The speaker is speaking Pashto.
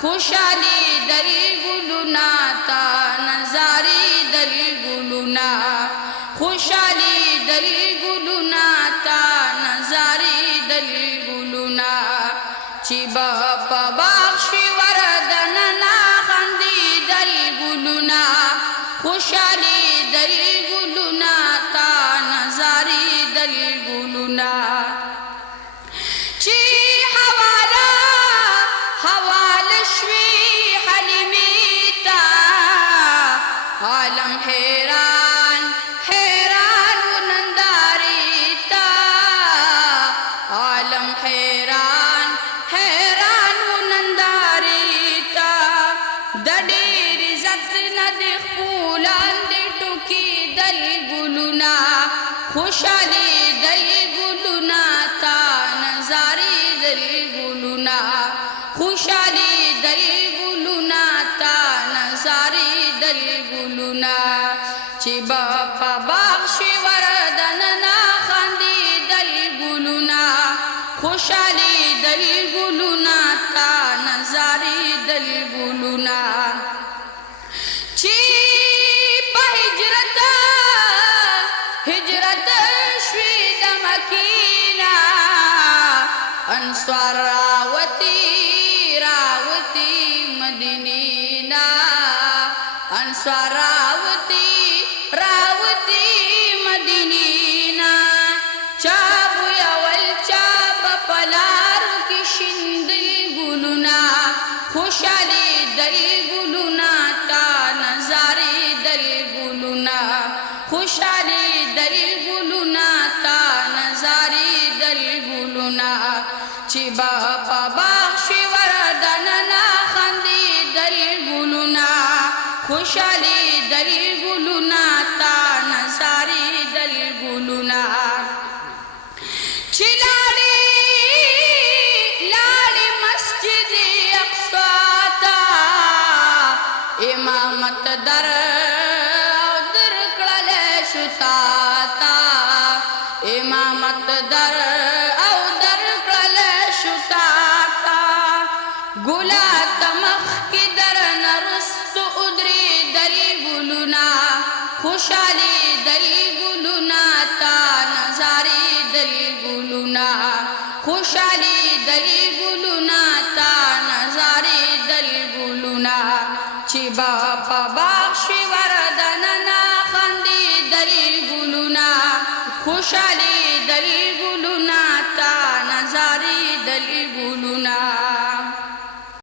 خوشالي دل ګلونا تا نظاري دل ګلونا خوشالي دل ګلونا تا نظاري دل ګلونا چې په باغ شي وردننا خندي دل ګلونا خوشالي دل ګلونا تا نظاري دل ګلونا عالم حیران حیران و ننداری تا عالم حیران حیران و ننداری تا د ډېر عزت نه د خپلان د ټوکي دل ګلونا خوشالي دل ګلونا تا نظاري دل ګلونا خوشالي دل ګلونا تا نظاري دل ګلونا چې په باغ شي وردننا خندي دل ګلونا خوشالي دل ګلونا تا نظاري دل ګلونا چې په هجرت شوي د مکینا انصار راوتی مدینینا انصار راوتی مدینینا چابو یول چاب پلارو کی شندل ګلونا خوشالي دل ګلونا تا نظاري دل ګلونا خوشالي دل ګلونا تا نظاري دل ګلونا چې په باغ شي وردننا خندي دل ګلونا خوشالي دل ګلونا تا نظاري دل ګلونا چې لاړې مسجد اقصا تا امامت در کړل شو تا امامت در کړل شو تا ګلا تمخ کی در نرست ادری دل ګلونا خوشالي دل ګلونا تا نظاري دل ګلونا خوشالي دل ګلونا تا نظاري دل ګلونا چې په باغ شي وردننا خندي دل ګلونا خوشالي دل ګلونا تا نظاري دل ګلونا